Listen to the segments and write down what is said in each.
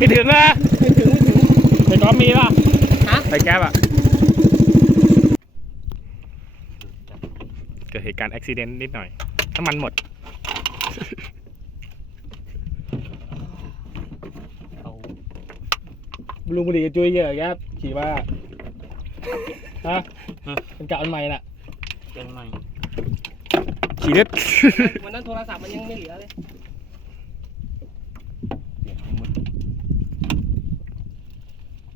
ถึงนะไม่ถึงไม่ถึงไอ้ก๊อฟมีป่ะฮะไอ้แก๊ปอะ เกิดเหตุการณ์อุบิเหตุนิดหน่อย น้ำมันหมดเอาลุงบุรีจะจุยเยอะแก๊ปขี่ว่าฮะ เป็นกะอันใหม่น่ะเก่งหน่อยขี่เล็ด วันนั้นโทรศัพท์มันยังไม่เหลือเลย เดี๋ยวให้มัน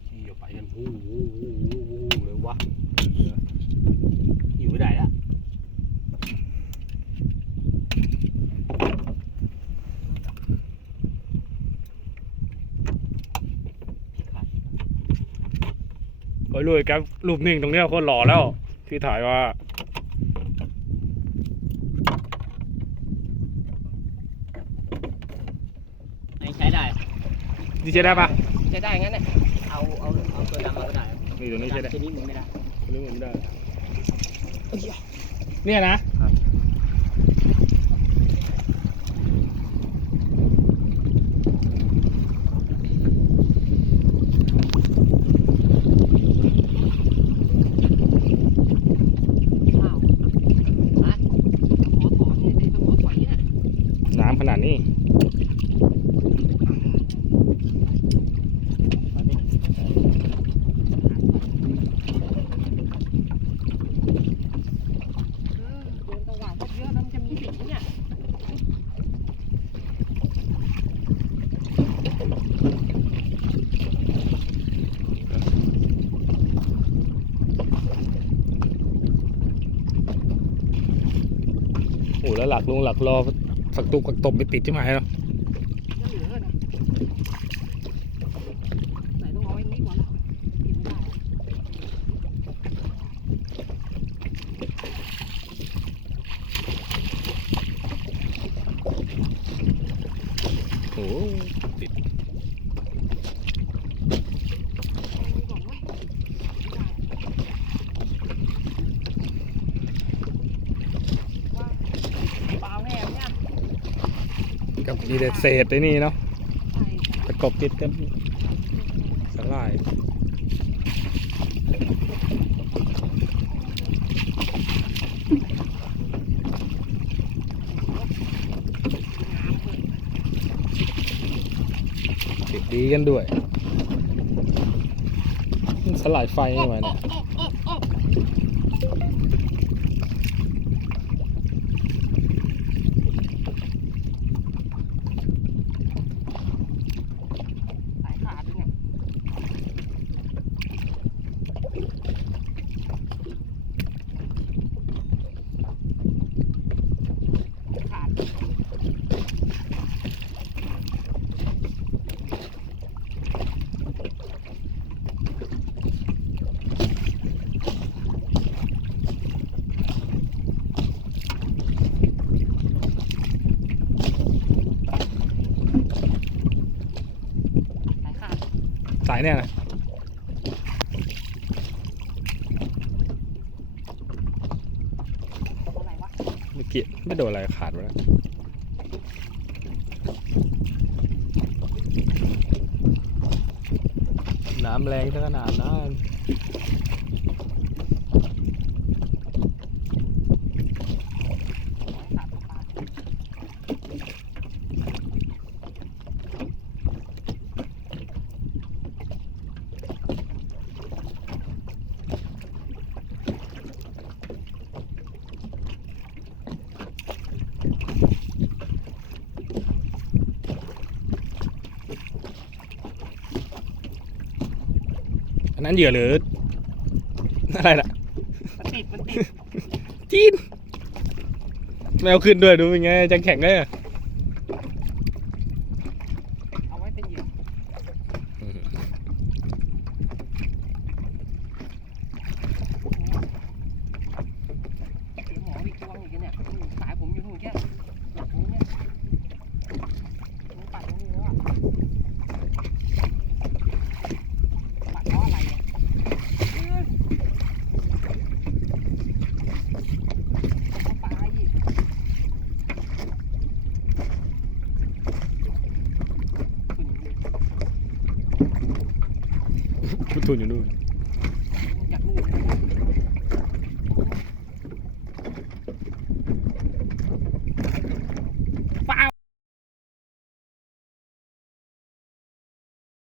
ขี่ออกไปกันวู้วู้วู้วู้วู้เลยวะอยู่ไม่ได้ละ โอ้ยลุยแก๊ปรูปนิ่งตรงเนี้ยโคตรหล่อแล้ว ที่ถ่ายว่าไม่ใช้ได้นี่ใช้ได้ปะใช้ได้งั้นเนี่ยเอาเอาเอาตัวดำมาก็ได้นี่ตัวนี้ใช้ได้ตัวนี้มึงไม่ได้ตัวนี้มันไม่ได้เนี่ยนะ อ้าวฮะหมอถอนเนี่ยได้ต้องหมอถอยเนี่ย น้ำขนาดนี้ เออเดินสว่างพวกเยอะแล้วมันจะมีสิ่งเนี่ย โอ้ แล้วหลักลงหลักรอสักตุกฝักตบไม่ติดใช่ไหมเนาะโอ้ติดลือนะไหนต้องเอาไว้นี่ก่อนแล้วเก็บไม่ได้ โอ้ติด เอาไว้ก่อนเว้ยว่าเปล่าแน่เนี่ย กับ มีแต่เศษไอ้นี่เนาะตะกบติดกันสลายติดดีกันด้วย สลายไฟนี่มาเนี่ย สายขาดด้วยเนี่ยขาด สายขาด สายเนี่ยนะไรวะเมื่อกี้ไม่โดนอะไรขาดไปแล้วน้ำแรงซะขนาดนั้น สายขาดปลา อั นนั้นเหยื่อหรือ อะไรล่ะมันติดมันติดจีนแมวขึ้นด้วยดูเป็นไงจะแข็งได้อะ คุตูนอยู่นู่น